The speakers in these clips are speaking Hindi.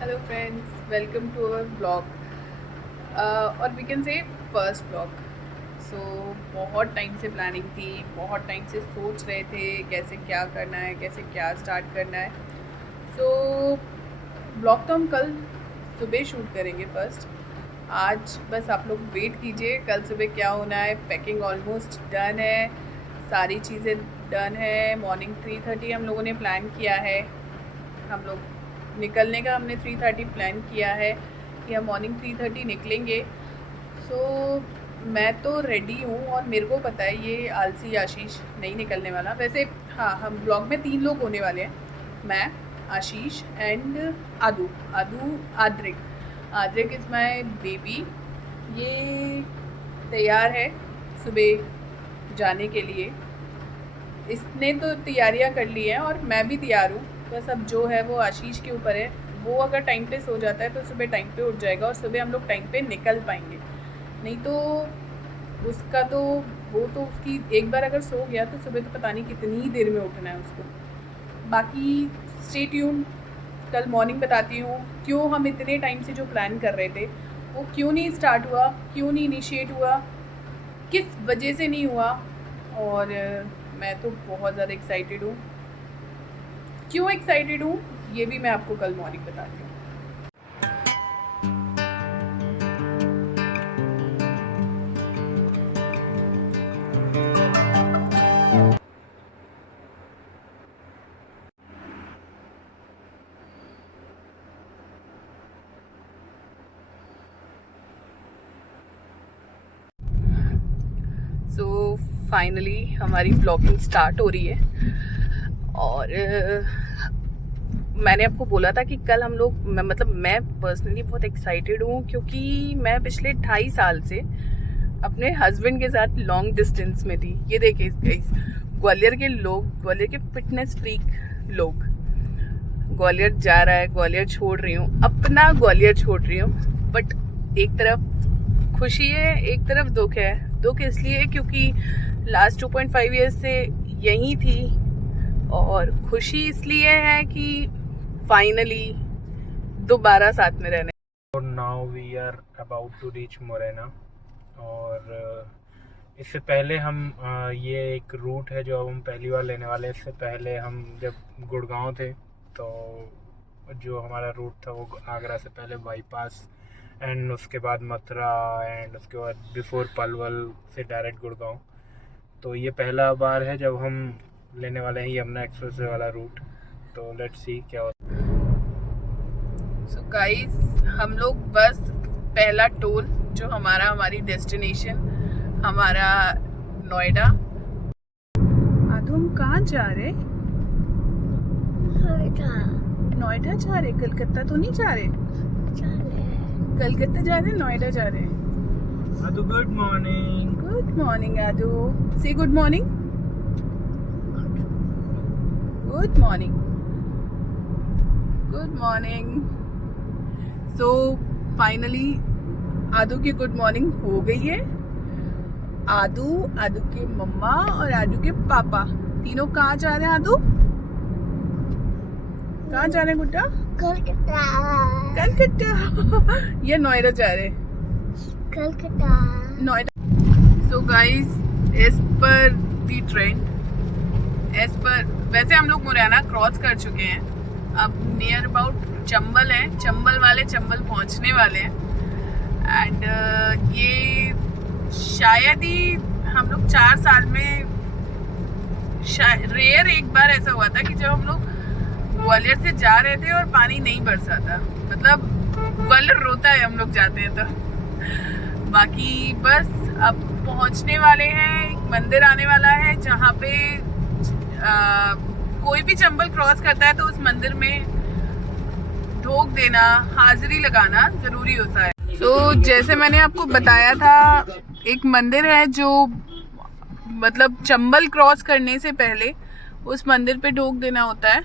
Hello friends, welcome to our blog और we can say first blog. So बहुत टाइम से प्लानिंग थी, बहुत टाइम से सोच रहे थे कैसे क्या करना है, कैसे क्या स्टार्ट करना है। सो ब्लॉग तो हम कल सुबह शूट करेंगे फर्स्ट। आज बस आप लोग वेट कीजिए, कल सुबह क्या होना है। पैकिंग ऑलमोस्ट डन है, सारी चीज़ें डन है। मॉर्निंग 3:30 हम लोगों ने प्लान किया है। हम लोग निकलने का हमने 3:30 प्लान किया है कि हम मॉर्निंग 3:30 निकलेंगे। सो मैं तो रेडी हूँ और मेरे को पता है ये आलसी आशीष नहीं निकलने वाला। वैसे हाँ, हम ब्लॉग में 3 लोग होने वाले हैं, मैं, Ashish and Aadu Aadrik. Aadrik is my baby. ये तैयार है सुबह जाने के लिए। इसने तो तैयारियां कर ली हैं और मैं भी तैयार हूँ। बस अब जो है वो आशीष के ऊपर है। वो अगर टाइम पे सो जाता है तो सुबह टाइम पे उठ जाएगा और सुबह हम लोग टाइम पे निकल पाएंगे। नहीं तो उसका तो वो तो उसकी एक बार अगर सो गया तो सुबह तो पता नहीं कितनी देर में उठना है उसको। बाकी स्टे ट्यून, कल मॉर्निंग बताती हूँ क्यों हम इतने टाइम से जो प्लान कर रहे थे वो क्यों नहीं स्टार्ट हुआ, क्यों नहीं इनिशिएट हुआ, किस वजह से नहीं हुआ। और मैं तो बहुत ज़्यादा एक्साइटेड हूँ। क्यों एक्साइटेड हूँ ये भी मैं आपको कल मॉर्निंग बताती हूँ। सो फाइनली हमारी ब्लॉगिंग स्टार्ट हो रही है और मैंने आपको बोला था कि कल हम लोग मैं पर्सनली बहुत एक्साइटेड हूँ क्योंकि मैं पिछले 2.5 साल से अपने हस्बैंड के साथ लॉन्ग डिस्टेंस में थी। ये देखिए गाइस, ग्वालियर के लोग, ग्वालियर के फिटनेस फ्रीक लोग, ग्वालियर जा रहा है, ग्वालियर छोड़ रही हूँ, अपना ग्वालियर छोड़ रही हूँ। बट एक तरफ खुशी है, एक तरफ दुख है। दुख इसलिए क्योंकि लास्ट 2.5 ईयर्स से यहीं थी और खुशी इसलिए है कि फाइनली दोबारा साथ में रहने। और now we are about to reach Morena. और इससे पहले हम ये एक रूट है जो अब हम पहली बार लेने वाले हैं। इससे पहले हम जब गुड़गांव थे तो जो हमारा रूट था वो आगरा से पहले बाईपास एंड उसके बाद मथुरा एंड उसके बाद बिफोर पलवल से डायरेक्ट गुड़गांव। तो ये पहला बार है जब हम लेने वाले हैं यमुना एक्सप्रेस वाला रूट। तो लेट्स सी क्या होता है। सो गाइस, हम लोग बस पहला टोल जो हमारी डेस्टिनेशन हमारा नोएडा। आदू हम कहाँ जा रहे? नोएडा जा रहे, कलकत्ता तो नहीं जा रहे। कलकत्ता जा रहे, नोएडा जा रहे। Aadu good morning. Good morning Aadu, say good morning. Good morning, good morning. So finally Aadu की गुड मॉर्निंग हो गई है। आदू के मम्मा और आदू के पापा तीनों कहाँ जा रहे हैं? आदू कहाँ जा रहे हैं गुड्डा? कलकत्ता। कलकत्ता। ये नोएडा जा रहे हैं, Calcutta. Noida. So guys, as per the trend, as per वैसे हम लोग मुरैना क्रॉस कर चुके हैं। अब नियर अबाउट चंबल है, चंबल वाले चंबल पहुंचने वाले हैं। एंड ये शायद ही हम लोग 4 साल में रेयर एक बार ऐसा हुआ था कि जब हम लोग ग्वालियर से जा रहे थे और पानी नहीं बरसा था। मतलब ग्वालियर रोता है हम लोग जाते हैं तो। बाकी बस अब पहुंचने वाले हैं, एक मंदिर आने वाला है जहाँ पे कोई भी चंबल क्रॉस करता है तो उस मंदिर में ढोक देना, हाजिरी लगाना जरूरी होता है। तो जैसे मैंने आपको बताया था, एक मंदिर है जो मतलब चंबल क्रॉस करने से पहले उस मंदिर पे ढोक देना होता है।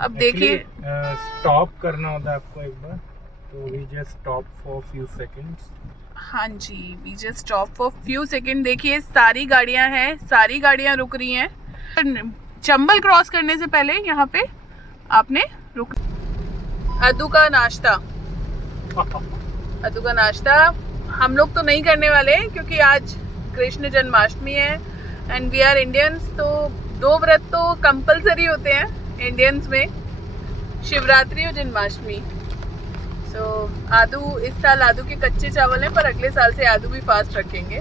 अब देखिए, स्टॉप करना होता है आपको एक बार, तो we just stop for few seconds. हाँ जी, we just stop for few second. देखिए सारी गाड़ियां हैं, सारी गाड़ियां रुक रही हैं। चंबल क्रॉस करने से पहले यहाँ पे आपने रुक। अद्दू का नाश्ता। अद्दू का नाश्ता हम लोग तो नहीं करने वाले क्योंकि आज कृष्ण जन्माष्टमी है एंड वी आर इंडियंस, तो 2 व्रत तो कंपलसरी होते हैं इंडियंस में, शिवरात्रि और जन्माष्टमी। सो आदू, इस साल आदू के कच्चे चावल हैं पर अगले साल से आदू भी फास्ट रखेंगे।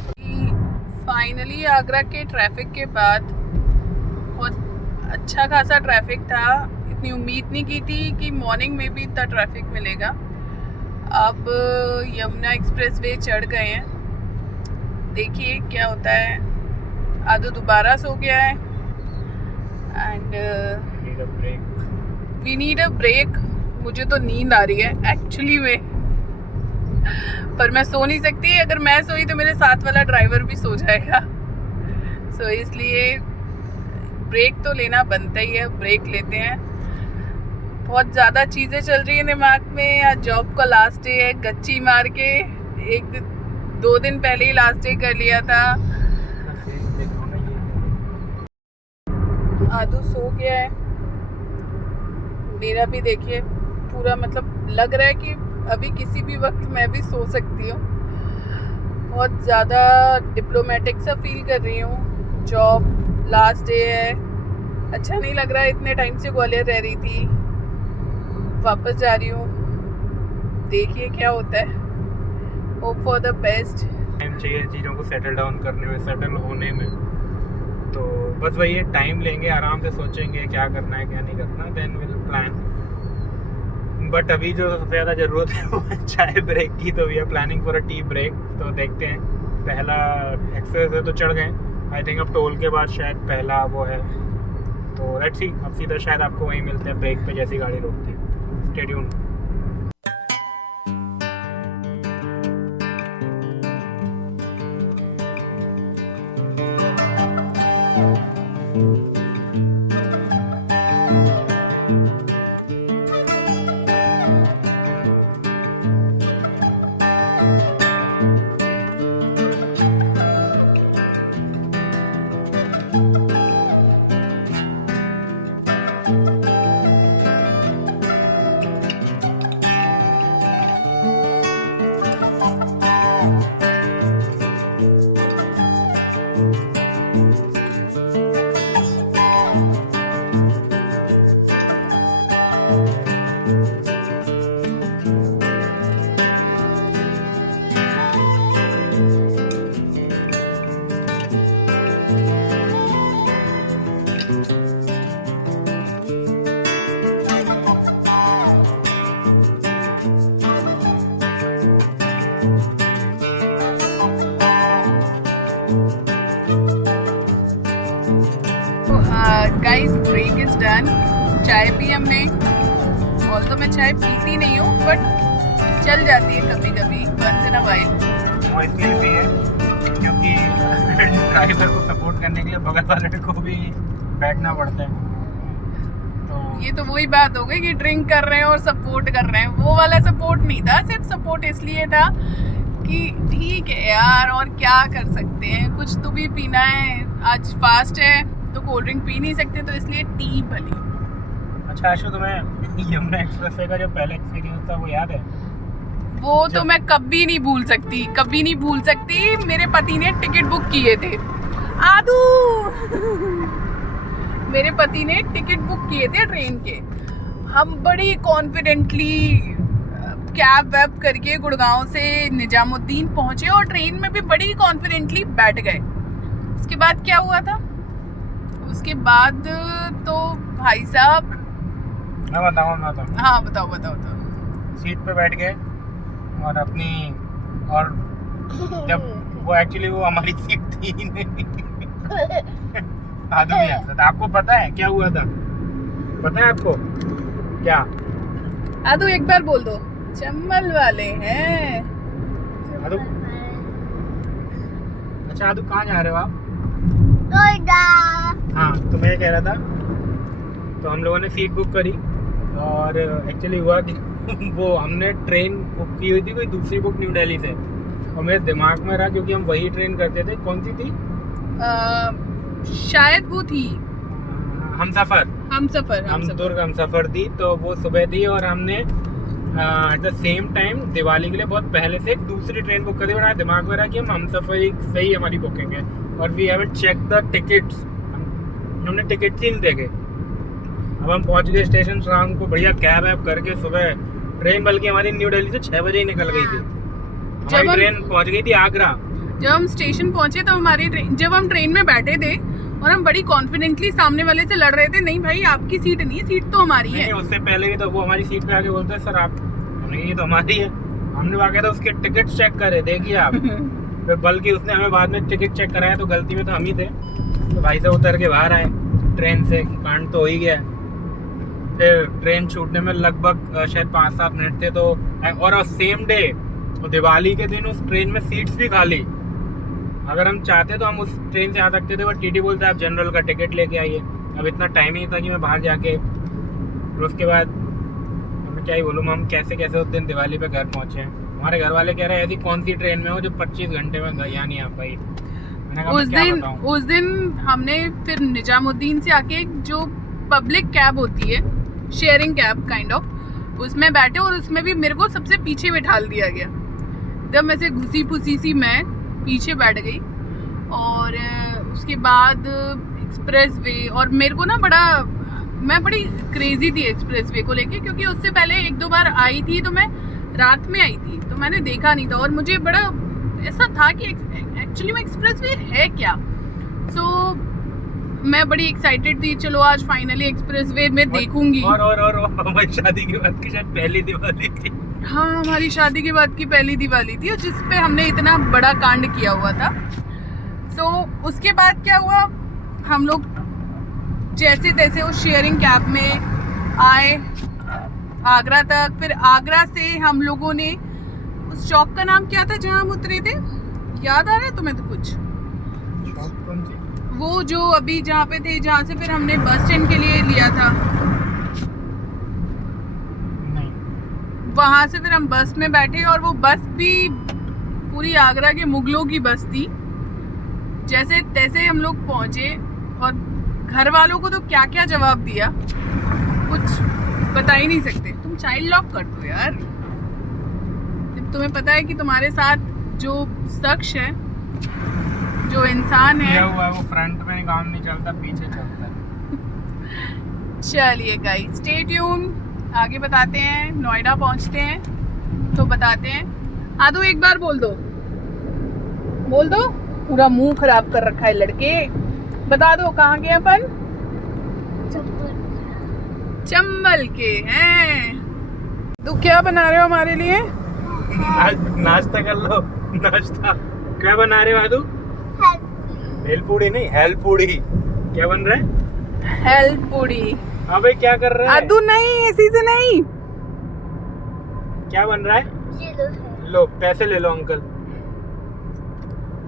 फाइनली आगरा के ट्रैफिक के बाद बहुत अच्छा खासा ट्रैफिक था। इतनी उम्मीद नहीं की थी कि मॉर्निंग में भी इतना ट्रैफिक मिलेगा। अब यमुना एक्सप्रेस वे चढ़ गए हैं, देखिए क्या होता है। आदू दोबारा सो गया है and we need a break. मुझे तो नींद आ रही है एक्चुअली में, पर मैं सो नहीं सकती। अगर मैं सोई तो मेरे साथ वाला ड्राइवर भी सो जाएगा। सो इसलिए ब्रेक तो लेना बनता ही है, ब्रेक लेते हैं। बहुत ज़्यादा चीज़ें चल रही हैं दिमाग में। आज जॉब का लास्ट डे है, गच्ची मार के 1-2 दिन पहले ही लास्ट डे कर लिया था। आदू सो गया है, मेरा भी देखिए पूरा, मतलब लग रहा है कि अभी किसी भी वक्त मैं भी सो सकती हूँ। बहुत ज़्यादा डिप्लोमेटिक सा फील कर रही हूँ। जॉब लास्ट डे है, अच्छा नहीं लग रहा है। इतने टाइम से ग्वालियर रह रही थी, वापस जा रही हूँ, देखिए क्या होता है। Hope for the best. Time चाहिए चीज़ों को सेटल डाउन करने में, सेटल होने में। तो बस वही है, टाइम लेंगे, आराम से सोचेंगे क्या करना है क्या नहीं करना, देन विल प्लान। बट अभी जो सबसे ज़्यादा ज़रूरत है वो है चाय ब्रेक की, तो we are planning for a tea break. तो देखते हैं, पहला एक्सप्रेस वे तो चढ़ गए, आई थिंक अब टोल के बाद शायद पहला वो है, तो लेट्स सी। अब सीधा शायद आपको वहीं मिलते हैं ब्रेक पे जैसी गाड़ी रोकती है। Stay tuned. Guys break is done. चाय पी हमने, और तो मैं चाय पीती नहीं हूँ बट चल जाती है कभी कभी, वंस इन अ वाइल। वो इसलिए भी है क्योंकि ड्राइवर को सपोर्ट करने के लिए बगल वाले को भी बैठना पड़ता है। तो ये तो वही बात हो गई कि ड्रिंक कर रहे हैं और सपोर्ट कर रहे हैं। वो वाला सपोर्ट नहीं था, सिर्फ सपोर्ट इसलिए था कि ठीक है यार और क्या कर सकते हैं, कुछ तो भी पीना है। आज फास्ट है तो कोल्ड ड्रिंक पी नहीं सकते, तो इसलिए टी भली। अच्छा आशु, तुम्हें यमुना एक्सप्रेस वे का जो पहला एक्सपीरियंस था वो याद है? वो तो मैं कभी नहीं भूल सकती, कभी नहीं भूल सकती। मेरे पति ने टिकट बुक किए थे, आदू मेरे पति ने टिकट बुक किए थे ट्रेन के। हम बड़ी कॉन्फिडेंटली कैब वैब करके गुड़गांव से निजामुद्दीन पहुंचे और ट्रेन में भी बड़ी कॉन्फिडेंटली बैठ गए। उसके बाद क्या हुआ था? उसके बाद तो भाई साहब, मैं बताऊँ? हाँ बताओ। सीट पे बैठ गए और अपनी, और जब वो एक्चुअली वो हमारी सीट थी नहीं। आदमी आता था। आपको पता है क्या हुआ था? पता है आपको क्या? आदू एक बार बोल दो, चम्बल वाले हैं। आदू, अच्छा आदू कहाँ जा रहे हो आप? हाँ, तो मैं कह रहा था, तो हम लोगों ने सीट बुक करी और एक्चुअली हुआ कि वो हमने ट्रेन बुक की हुई थी कोई दूसरी बुक न्यू दिल्ली से, और मेरे दिमाग में रहा क्योंकि हम वही ट्रेन करते थे। कौन सी थी? शायद वो थी हम सफर दुर्ग हम सफर थी। तो वो सुबह थी और हमने at the same time Diwali के लिए बहुत पहले से एक दूसरी ट्रेन बुक कर दी, बड़ा दिमाग में रहा कि हम सफ़र एक सही हमारी बुकिंग है, और we haven't check the tickets, हमने टिकट्स ही नहीं देखे। अब हम पहुंच गए स्टेशन शाम को, बढ़िया कैब वैब करके सुबह ट्रेन, बल्कि हमारी न्यू दिल्ली से 6 बजे ही निकल गई थी, हमारी ट्रेन पहुंच गई थी आगरा। जब हम स्टेशन पहुंचे तो हमारी ट्रेन, जब हम ट्रेन में बैठे थे और हम बड़ी कॉन्फिडेंटली सामने वाले से लड़ रहे थे, नहीं भाई आपकी सीट नहीं है, सीट तो हमारी है। उससे पहले भी तो वो हमारी सीट पे आके बोलते हैं सर आप, हमने ये तो हमारी है, हमने बाकायदा उसके टिकट चेक करे, देखिए आप। फिर बल्कि उसने हमें बाद में टिकट चेक कराया, तो गलती में तो हम ही थे, तो भाई साहब उतर के बाहर आए ट्रेन से, कांड तो हो ही गया। फिर ट्रेन छूटने में लगभग शायद 5-7 मिनट थे, तो और सेम डे दिवाली के दिन उस ट्रेन में सीट्स भी खाली। अगर हम चाहते तो हम उस ट्रेन से आ सकते थे, बट टीटी बोलते आप जनरल का टिकट लेके आइए। अब इतना टाइम ही था कि मैं बाहर जाके, फिर उसके बाद मैं क्या ही बोलूँ, हम कैसे कैसे उस दिन दिवाली पे घर पहुँचे हैं। हमारे घर वाले कह रहे हैं ऐसी कौन सी ट्रेन में हो जो 25 घंटे में यहाँ नहीं आ पाई। मैंने कहा उस दिन हमने फिर निजामुद्दीन से आके एक जो पब्लिक कैब होती है, शेयरिंग कैब काइंड ऑफ, उसमें बैठे और उसमें भी मेरे को सबसे पीछे बिठाल दिया गया। जब मैं से घुसी फुसी सी मैं पीछे बैठ गई, और उसके बाद एक्सप्रेस वे, और मेरे को ना मैं बड़ी क्रेजी थी एक्सप्रेस वे को लेके, क्योंकि उससे पहले 1-2 बार आई थी, तो मैं रात में आई थी तो मैंने देखा नहीं था, और मुझे बड़ा ऐसा था कि एक्चुअली में एक्सप्रेस वे है क्या। सो मैं बड़ी एक्साइटेड थी, चलो आज फाइनली एक्सप्रेस वे में देखूंगी। और हमारी शादी के बाद की शायद पहली दिवाली थी। हाँ, हमारी शादी के बाद की पहली दिवाली थी, जिस पे हमने इतना बड़ा कांड किया हुआ था। सो उसके बाद क्या हुआ, हम लोग जैसे तैसे उस शेयरिंग कैब में आए आगरा तक। फिर आगरा से हम लोगों ने, उस चौक का नाम क्या था जहाँ हम उतरे थे, याद आ रहा है तुम्हें तो कुछ? वो जो अभी जहाँ पे थे, जहाँ से फिर हमने बस स्टैंड के लिए लिया था, वहां से फिर हम बस में बैठे, और वो बस भी पूरी आगरा के मुगलों की बस थी। जैसे तैसे हम लोग पहुंचे, और घर वालों को तो क्या क्या जवाब दिया कुछ बता ही नहीं सकते। तुम चाइल्ड लॉक कर दो यार, जब तुम्हें पता है कि तुम्हारे साथ जो शख्स है, जो इंसान है, हुआ वो फ्रंट में काम नहीं चलता, पीछे चलता है। चलिए गाइस, स्टे ट्यून, आगे बताते हैं। नोएडा पहुंचते हैं तो बताते हैं। आदू एक बार बोल दो, पूरा मुंह खराब कर रखा है लड़के। बता दो कहाँ गए अपन? चंबल के हैं। तो क्या बना रहे हो हमारे लिए? आज नाश्ता कर लो। नाश्ता क्या बना रहे हो आदू? भेलपूड़ी नहीं, हेलपूड़ी। क्या बन रहा है? हेलपूड़ी। अबे क्या कर रहा है? आदू नहीं, ऐसी से नहीं। क्या बन रहा है? लो पैसे ले लो अंकल।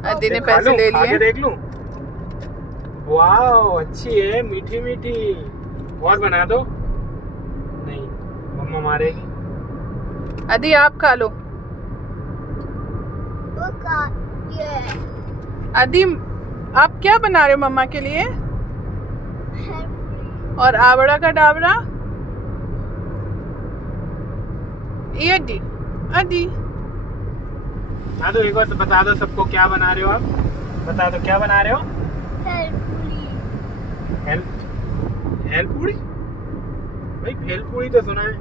आदि ने पैसे ले लिए। आगे देख लूं। वाह अच्छी है, मीठी मीठी। और बना दो। नहीं, मम्मा मारेगी। आदि आप खा लो। आदि आप क्या बना रहे हो मम्मा के लिए? और आबड़ा का डाबड़ा। ये अड्डी अड्डी। आदू एक बार बता दो सबको क्या बना रहे हो आप? बता दो क्या बना रहे हो? भेलपूड़ी। भाई भेलपूड़ी तो सुना है।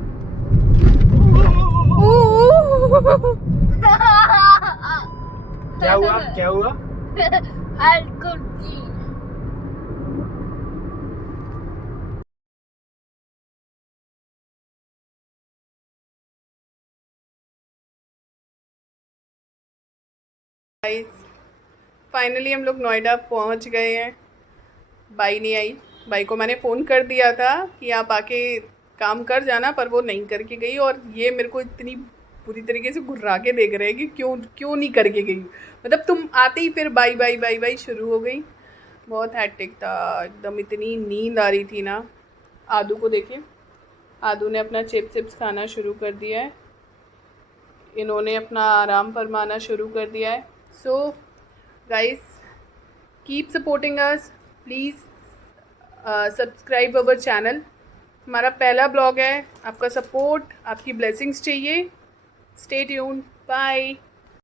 क्या हुआ? क्या हुआ? फाइनली हम लोग नोएडा पहुंच गए हैं। बाई नहीं आई। बाई को मैंने फ़ोन कर दिया था कि आप आके काम कर जाना, पर वो नहीं करके गई, और ये मेरे को इतनी पूरी तरीके से घुर्रा के देख रहे हैं कि क्यों नहीं करके गई। मतलब तुम आते ही फिर बाई बाई बाई बाई शुरू हो गई। बहुत हैट्रिक था एकदम, इतनी नींद आ रही थी ना। आदू को देखिए, आदू ने अपना चिप्स खाना शुरू कर दिया है, इन्होंने अपना आराम फरमाना शुरू कर दिया है। So guys, keep supporting us, please subscribe our channel हमारा पहला ब्लॉग है, आपका सपोर्ट, आपकी ब्लेसिंग्स चाहिए। Stay tuned, bye.